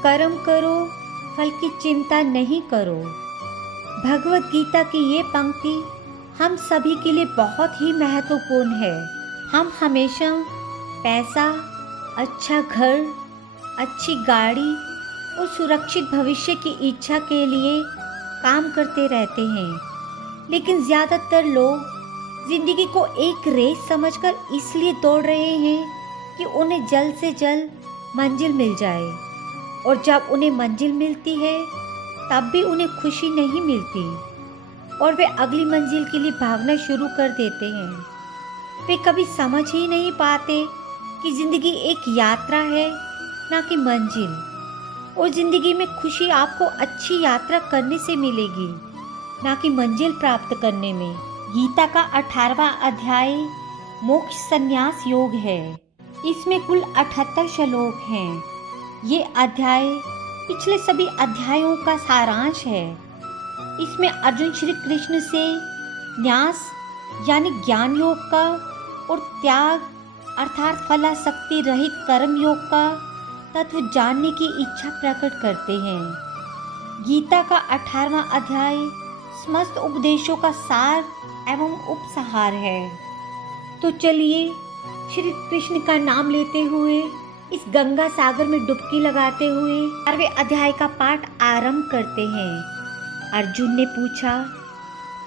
कर्म करो, फल की चिंता नहीं करो। भगवत गीता की ये पंक्ति हम सभी के लिए बहुत ही महत्वपूर्ण है। हम हमेशा पैसा, अच्छा घर, अच्छी गाड़ी और सुरक्षित भविष्य की इच्छा के लिए काम करते रहते हैं, लेकिन ज़्यादातर लोग ज़िंदगी को एक रेस समझकर इसलिए दौड़ रहे हैं कि उन्हें जल्द से जल्द मंजिल मिल जाए, और जब उन्हें मंजिल मिलती है तब भी उन्हें खुशी नहीं मिलती और वे अगली मंजिल के लिए भागना शुरू कर देते हैं। वे कभी समझ ही नहीं पाते कि ज़िंदगी एक यात्रा है, ना कि मंजिल, और ज़िंदगी में खुशी आपको अच्छी यात्रा करने से मिलेगी, ना कि मंजिल प्राप्त करने में। गीता का 18वां अध्याय मोक्ष संन्यास योग है। इसमें कुल 78 श्लोक हैं। ये अध्याय पिछले सभी अध्यायों का सारांश है। इसमें अर्जुन श्री कृष्ण से न्यास यानी ज्ञान योग का और त्याग अर्थात फलासक्ति रहित कर्म योग का तत्व जानने की इच्छा प्रकट करते हैं। गीता का 18वां अध्याय समस्त उपदेशों का सार एवं उपसंहार है। तो चलिए श्री कृष्ण का नाम लेते हुए इस गंगा सागर में डुबकी लगाते हुए 12वें अध्याय का पाठ आरंभ करते हैं। अर्जुन ने पूछा,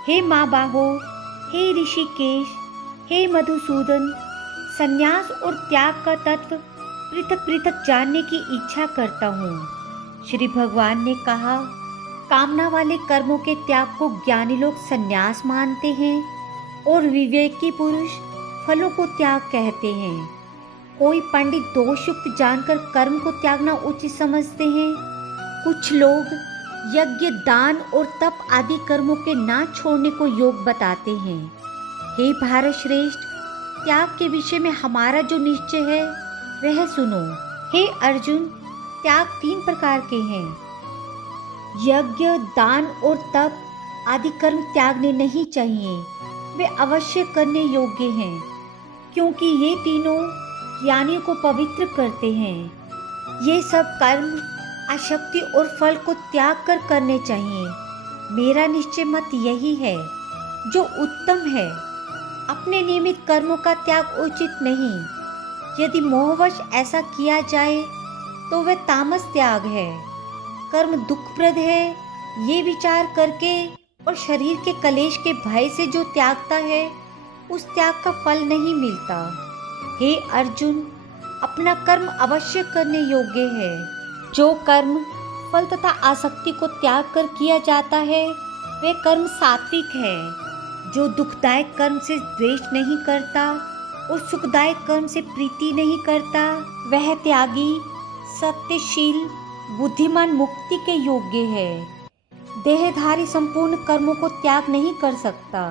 हे माँ बाहो, हे ऋषिकेश, हे मधुसूदन, संन्यास और त्याग का तत्व पृथक पृथक जानने की इच्छा करता हूँ। श्री भगवान ने कहा, कामना वाले कर्मों के त्याग को ज्ञानी लोग संन्यास मानते हैं और विवेकी पुरुष फलों को त्याग कहते हैं। कोई पंडित दोषयुक्त जानकर कर्म को त्यागना उचित समझते हैं। कुछ लोग यज्ञ, दान और तप आदि कर्मों के ना छोड़ने को योग बताते हैं। हे भारत श्रेष्ठ, त्याग के विषय में हमारा जो निश्चय है वह सुनो। हे अर्जुन, त्याग 3 प्रकार के हैं। यज्ञ, दान और तप आदि कर्म त्यागने नहीं चाहिए। वे अवश्य करने योग्य हैं, क्योंकि ये तीनों ज्ञानियों को पवित्र करते हैं। ये सब कर्म आसक्ति और फल को त्याग कर करने चाहिए। मेरा निश्चय मत यही है जो उत्तम है। अपने नियमित कर्मों का त्याग उचित नहीं। यदि मोहवश ऐसा किया जाए तो वह तामस त्याग है। कर्म दुखप्रद है, ये विचार करके और शरीर के कलेश के भय से जो त्यागता है उस त्याग का फल नहीं मिलता। हे अर्जुन, अपना कर्म अवश्य करने योग्य है। जो कर्म फल तथा आसक्ति को त्याग कर किया जाता है वह कर्म सात्विक है। जो दुखदायक कर्म से द्वेष नहीं करता और सुखदायक कर्म से प्रीति नहीं करता वह त्यागी, सत्यशील, बुद्धिमान मुक्ति के योग्य है। देहधारी संपूर्ण कर्मों को त्याग नहीं कर सकता।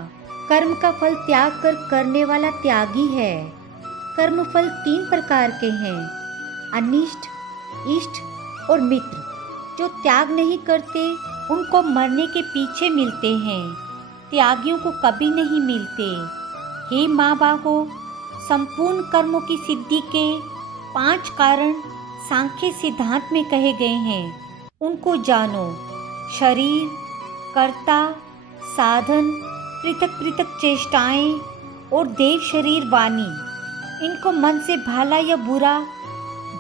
कर्म का फल त्याग कर करने वाला त्यागी है। कर्म फल 3 प्रकार के हैं, अनिष्ट, इष्ट और मित्र। जो त्याग नहीं करते उनको मरने के पीछे मिलते हैं, त्यागियों को कभी नहीं मिलते। हे माँ बाहो, संपूर्ण कर्मों की सिद्धि के 5 कारण सांख्य सिद्धांत में कहे गए हैं, उनको जानो। शरीर, कर्ता, साधन, पृथक पृथक चेष्टाएं और देव शरीर, वाणी, इनको मन से भला या बुरा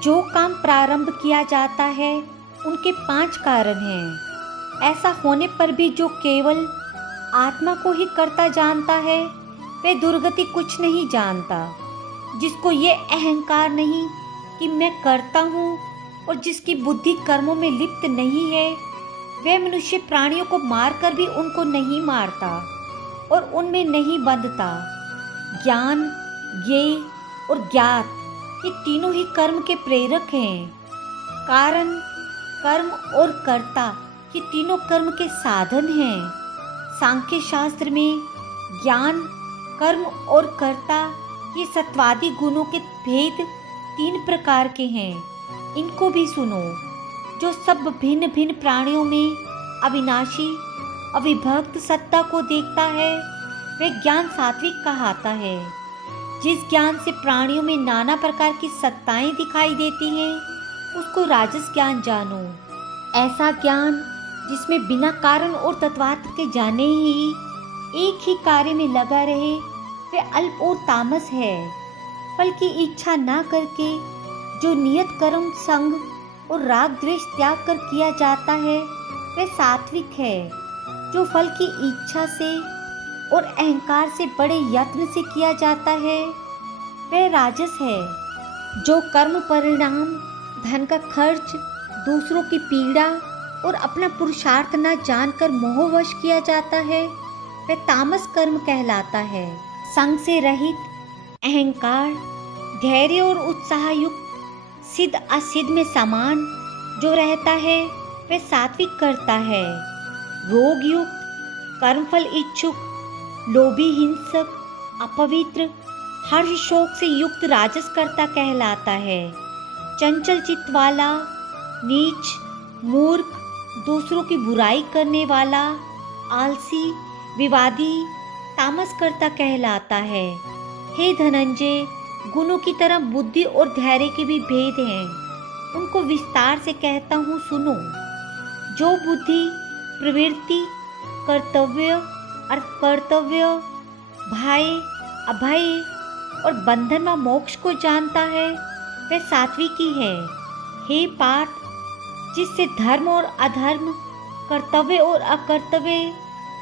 जो काम प्रारंभ किया जाता है उनके 5 कारण हैं। ऐसा होने पर भी जो केवल आत्मा को ही कर्ता जानता है वह दुर्गति कुछ नहीं जानता। जिसको ये अहंकार नहीं कि मैं करता हूँ और जिसकी बुद्धि कर्मों में लिप्त नहीं है वह मनुष्य प्राणियों को मारकर भी उनको नहीं मारता और उनमें नहीं बंधता। ज्ञान, ज्ञेय और ज्ञात, ये तीनों ही कर्म के प्रेरक हैं। कारण, कर्म और कर्ता, ये तीनों कर्म के साधन हैं। सांख्य शास्त्र में ज्ञान, कर्म और कर्ता, ये सत्वादी गुणों के भेद 3 प्रकार के हैं। इनको भी सुनो। जो सब भिन्न भिन्न प्राणियों में अविनाशी अविभक्त सत्ता को देखता है वह ज्ञान सात्विक कहलाता है। जिस ज्ञान से प्राणियों में नाना प्रकार की सत्ताएं दिखाई देती हैं उसको राजस ज्ञान जानो। ऐसा ज्ञान जिसमें बिना कारण और तत्वार्थ के जाने ही एक ही कार्य में लगा रहे, वह अल्प और तामस है। फल की इच्छा ना करके जो नियत कर्म संग और राग द्वेष त्याग कर किया जाता है, वह सात्विक है। जो फल की इच्छा से और अहंकार से बड़े यत्न से किया जाता है, वह राजस है। जो कर्म परिणाम, धन का खर्च, दूसरों की पीड़ा और अपना पुरुषार्थ न जानकर मोहवश किया जाता है, वह तामस कर्म कहलाता है। संग से रहित, अहंकार, धैर्य और उत्साह युक्त, सिद्ध असिद्ध में समान जो रहता है, वह सात्विक करता है। रोग युक्त, कर्मफल इच्छुक, लोभी, हिंसक, अपवित्र, हर्ष शोक से युक्त राजस कर्ता कहलाता है। चंचल चित्त वाला, नीच, मूर्ख, दूसरों की बुराई करने वाला, आलसी, विवादी, तामस कर्ता कहलाता है। हे धनंजय, गुणों की तरह बुद्धि और धैर्य के भी भेद हैं। उनको विस्तार से कहता हूँ, सुनो। जो बुद्धि, प्रवृत्ति, कर्तव्य, अकर्तव्य, भय, अभय और बंधन व मोक्ष को जानता है, वह सात्विकी है। हे पार्थ, जिससे धर्म और अधर्म, कर्तव्य और अकर्तव्य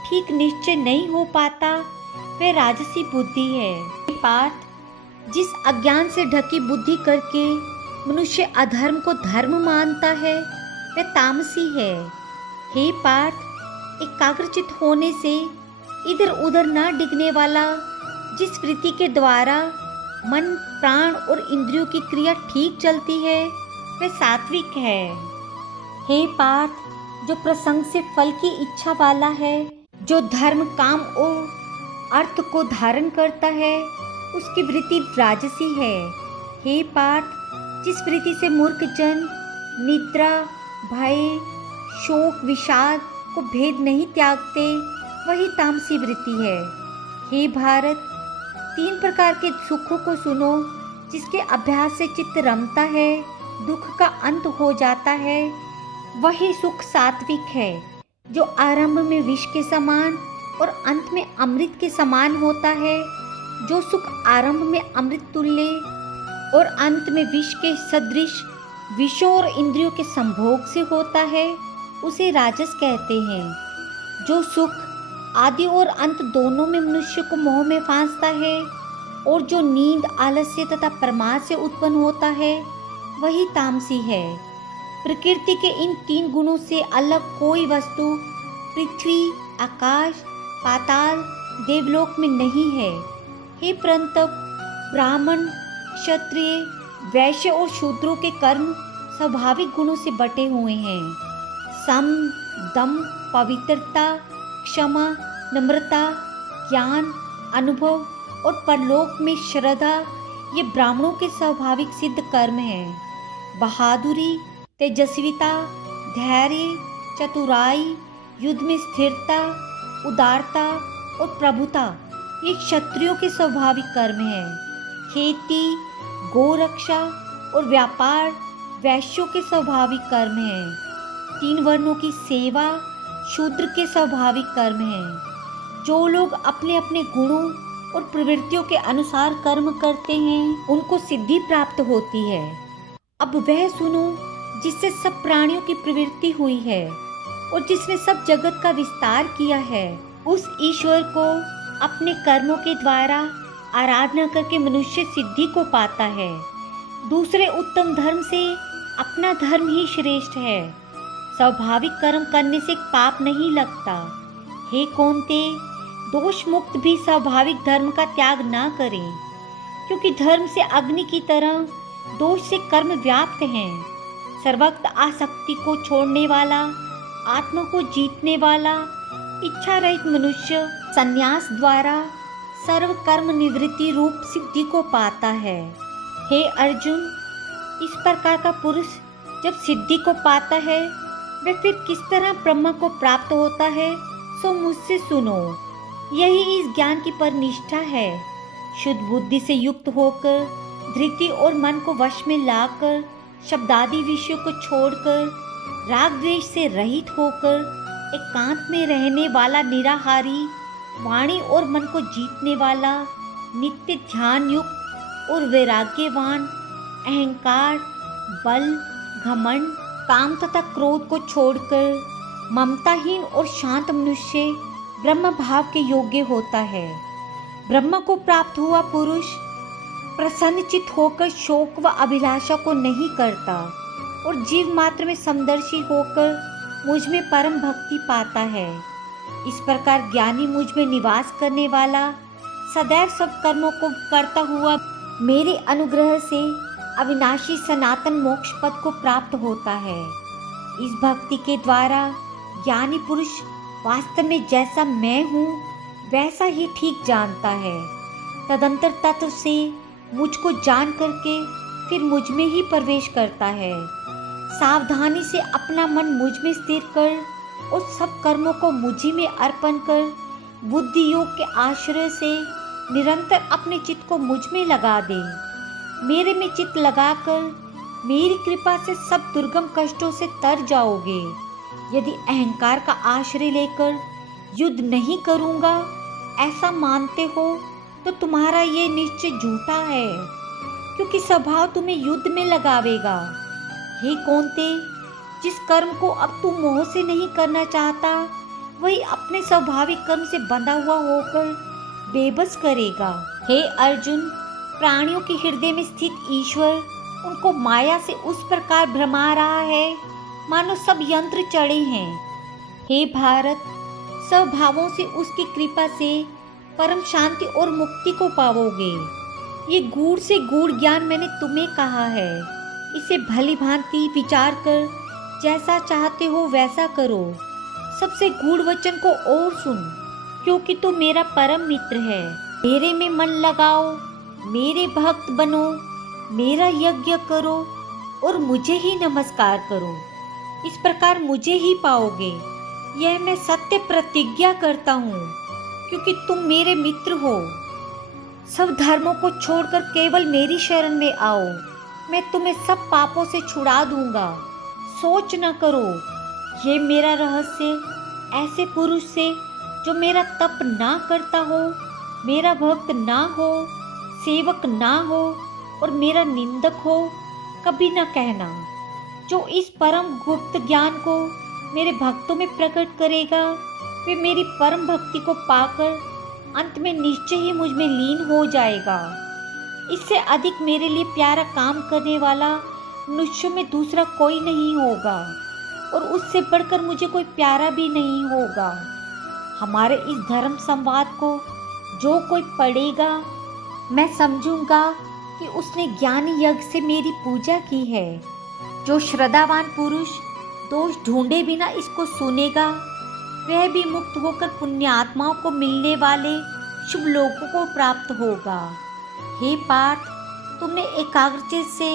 ठीक निश्चय नहीं हो पाता, वह राजसी बुद्धि है। हे पार्थ, जिस अज्ञान से ढकी बुद्धि करके मनुष्य अधर्म को धर्म मानता है, वह तामसी है। हे पार्थ, एकाग्रचित होने से इधर उधर न डिगने वाला, जिस वृत्ति के द्वारा मन, प्राण और इंद्रियों की क्रिया ठीक चलती है, वह सात्विक है। हे पार्थ, जो प्रसंग से फल की इच्छा वाला है, जो धर्म, काम और अर्थ को धारण करता है, उसकी वृत्ति राजसी है। हे पार्थ, जिस वृत्ति से मूर्ख जन निद्रा, भय, शोक, विषाद को भेद नहीं त्यागते, वही तामसी वृत्ति है। हे भारत, 3 प्रकार के सुखों को सुनो, जिसके अभ्यास से चित्त रमता है, दुख का अंत हो जाता है, वही सुख सात्विक है। जो आरंभ में विष के समान और अंत में अमृत के समान होता है, जो सुख आरंभ में अमृत तुल्य और अंत में विष के सदृश, विषयों और इंद्रियों के संभोग से होता है, उसे राजस कहते हैं। जो सुख आदि और अंत दोनों में मनुष्य को मोह में फांसता है और जो नींद, आलस्य तथा प्रमाद से उत्पन्न होता है, वही तामसी है। प्रकृति के इन 3 गुणों से अलग कोई वस्तु पृथ्वी, आकाश, पाताल, देवलोक में नहीं है। हे परंतप, ब्राह्मण, क्षत्रिय, वैश्य और शूद्रों के कर्म स्वाभाविक गुणों से बटे हुए हैं। सम, दम, पवित्रता, क्षमा, नम्रता, ज्ञान, अनुभव और परलोक में श्रद्धा, ये ब्राह्मणों के स्वाभाविक सिद्ध कर्म हैं। बहादुरी, तेजस्विता, धैर्य, चतुराई, युद्ध में स्थिरता, उदारता और प्रभुता, ये क्षत्रियों के स्वाभाविक कर्म हैं। खेती, गोरक्षा और व्यापार वैश्यों के स्वाभाविक कर्म हैं। 3 वर्णों की सेवा शूद्र के स्वाभाविक कर्म हैं। जो लोग अपने अपने गुणों और प्रवृत्तियों के अनुसार कर्म करते हैं, उनको सिद्धि प्राप्त होती है। अब वह सुनो जिससे सब प्राणियों की प्रवृत्ति हुई है और जिसने सब जगत का विस्तार किया है, उस ईश्वर को अपने कर्मों के द्वारा आराधना करके मनुष्य सिद्धि को पाता है। दूसरे उत्तम धर्म से अपना धर्म ही श्रेष्ठ है। स्वाभाविक कर्म करने से पाप नहीं लगता। हे कौन्ते, दोष मुक्त भी स्वाभाविक धर्म का त्याग ना करें, क्योंकि धर्म से अग्नि की तरह दोष से कर्म व्याप्त हैं। सर्वक्त आसक्ति को छोड़ने वाला, आत्मा को जीतने वाला, इच्छा रहित मनुष्य संन्यास द्वारा सर्व कर्म निवृत्ति रूप सिद्धि को पाता है। हे अर्जुन, इस प्रकार का पुरुष जब सिद्धि को पाता है, वह फिर किस तरह ब्रह्म को प्राप्त होता है, सो मुझसे सुनो। यही इस ज्ञान की परनिष्ठा है। शुद्ध बुद्धि से युक्त होकर धृति और मन को वश में लाकर शब्दादि विषयों को छोड़कर, राग द्वेष से रहित होकर एकांत में रहने वाला निराहारी, वाणी और मन को जीतने वाला, नित्य ध्यान युक्त और वैराग्यवान, अहंकार, बल, घमंड, काम तथा क्रोध को छोड़कर ममताहीन और शांत मनुष्य ब्रह्म भाव के योग्य होता है। ब्रह्म को प्राप्त हुआ पुरुष प्रसन्नचित होकर शोक व अभिलाषा को नहीं करता और जीव मात्र में समदर्शी होकर मुझ में परम भक्ति पाता है। इस प्रकार ज्ञानी मुझ में निवास करने वाला सदैव सब कर्मों को करता हुआ मेरे अनुग्रह से अविनाशी सनातन मोक्ष पद को प्राप्त होता है। इस भक्ति के द्वारा ज्ञानी पुरुष वास्तव में जैसा मैं हूँ वैसा ही ठीक जानता है। तदंतर तत्व से मुझको जान करके फिर मुझ में ही प्रवेश करता है। सावधानी से अपना मन मुझ में स्थिर कर और सब कर्मों को मुझी में अर्पण कर बुद्धि योग के आश्रय से निरंतर अपने चित्त को मुझ में लगा दे। मेरे में चित्त लगाकर मेरी कृपा से सब दुर्गम कष्टों से तर जाओगे। यदि अहंकार का आश्रय लेकर युद्ध नहीं करूँगा ऐसा मानते हो तो तुम्हारा ये निश्चय झूठा है, क्योंकि स्वभाव तुम्हें युद्ध में लगावेगा। हे कौन्ते, जिस कर्म को अब तू मोह से नहीं करना चाहता वही अपने स्वाभाविक कर्म से बंधा हुआ होकर बेबस करेगा। हे अर्जुन, प्राणियों के हृदय में स्थित ईश्वर उनको माया से उस प्रकार भ्रमा रहा है मानो सब यंत्र चढ़े हैं। हे भारत, स्वभावों से उसकी कृपा से परम शांति और मुक्ति को पाओगे। ये गूढ़ से गूढ़ ज्ञान मैंने तुम्हें कहा है, इसे भली भांति विचार कर जैसा चाहते हो वैसा करो। सबसे गूढ़ वचन को और सुन, क्योंकि तू मेरा परम मित्र है। मेरे में मन लगाओ, मेरे भक्त बनो, मेरा यज्ञ करो और मुझे ही नमस्कार करो। इस प्रकार मुझे ही पाओगे, यह मैं सत्य प्रतिज्ञा करता हूँ, क्योंकि तुम मेरे मित्र हो। सब धर्मों को छोड़कर केवल मेरी शरण में आओ, मैं तुम्हें सब पापों से छुड़ा दूंगा। सोच न करो, ये मेरा रहस्य ऐसे पुरुष से जो मेरा तप ना करता हो, मेरा भक्त ना हो, सेवक ना हो और मेरा निंदक हो, कभी न कहना। जो इस परम गुप्त ज्ञान को मेरे भक्तों में प्रकट करेगा वे मेरी परम भक्ति को पाकर अंत में निश्चय ही मुझ में लीन हो जाएगा। इससे अधिक मेरे लिए प्यारा काम करने वाला मनुष्यों में दूसरा कोई नहीं होगा और उससे बढ़कर मुझे कोई प्यारा भी नहीं होगा। हमारे इस धर्म संवाद को जो कोई पढ़ेगा मैं समझूंगा कि उसने ज्ञान यज्ञ से मेरी पूजा की है। जो श्रद्धावान पुरुष दोष ढूंढे बिना इसको सुनेगा वह भी मुक्त होकर पुण्यात्माओं को मिलने वाले शुभ लोगों को प्राप्त होगा। हे पार्थ, तुमने एकाग्रचित से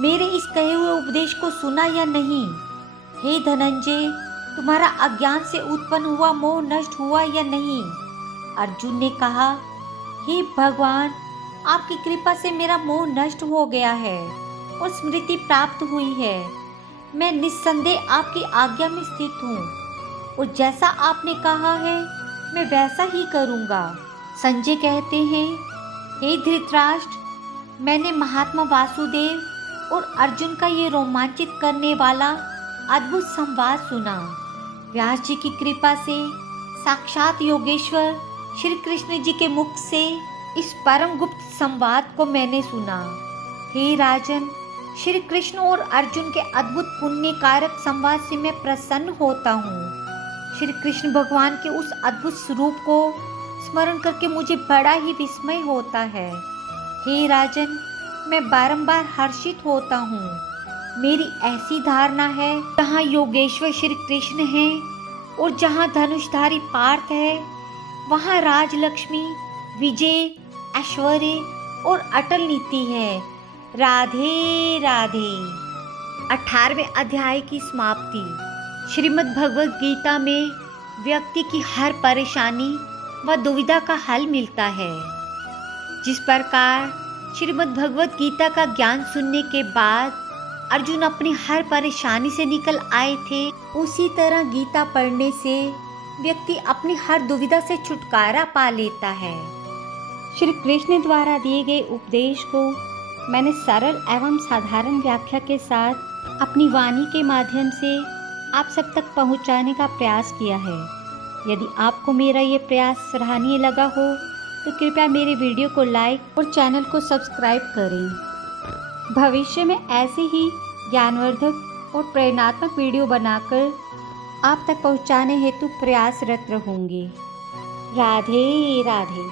मेरे इस कहे हुए उपदेश को सुना या नहीं? हे धनंजय, तुम्हारा अज्ञान से उत्पन्न हुआ मोह नष्ट हुआ या नहीं? अर्जुन ने कहा, हे भगवान, आपकी कृपा से मेरा मोह नष्ट हो गया है और स्मृति प्राप्त हुई है। मैं निस्संदेह आपकी आज्ञा में स्थित हूँ और जैसा आपने कहा है मैं वैसा ही करूँगा। संजय कहते हैं, हे धृतराष्ट्र, मैंने महात्मा वासुदेव और अर्जुन का ये रोमांचित करने वाला अद्भुत संवाद सुना। व्यास जी की कृपा से साक्षात योगेश्वर श्री कृष्ण जी के मुख से इस परम गुप्त संवाद को मैंने सुना। हे राजन, श्री कृष्ण और अर्जुन के अद्भुत पुण्य कारक संवाद से मैं प्रसन्न होता हूँ। श्री कृष्ण भगवान के उस अद्भुत स्वरूप को स्मरण करके मुझे बड़ा ही विस्मय होता है। हे राजन, मैं बारंबार हर्षित होता हूँ। मेरी ऐसी धारणा है, जहाँ योगेश्वर श्री कृष्ण है और जहाँ धनुषधारी पार्थ है वहाँ राजलक्ष्मी, विजय, ऐश्वर्य और अटल नीति है। राधे राधे। 18वें अध्याय की समाप्ति। श्रीमद् भगवद गीता में व्यक्ति की हर परेशानी व दुविधा का हल मिलता है। जिस प्रकार श्रीमद् भगवद गीता का ज्ञान सुनने के बाद अर्जुन अपनी हर परेशानी से निकल आए थे, उसी तरह गीता पढ़ने से व्यक्ति अपनी हर दुविधा से छुटकारा पा लेता है। श्री कृष्ण द्वारा दिए गए उपदेश को मैंने सरल एवं साधारण व्याख्या के साथ अपनी वाणी के माध्यम से आप सब तक पहुंचाने का प्रयास किया है। यदि आपको मेरा ये प्रयास सराहनीय लगा हो तो कृपया मेरे वीडियो को लाइक और चैनल को सब्सक्राइब करें। भविष्य में ऐसे ही ज्ञानवर्धक और प्रेरणात्मक वीडियो बनाकर आप तक पहुंचाने हेतु प्रयासरत रहूँगी। राधे राधे।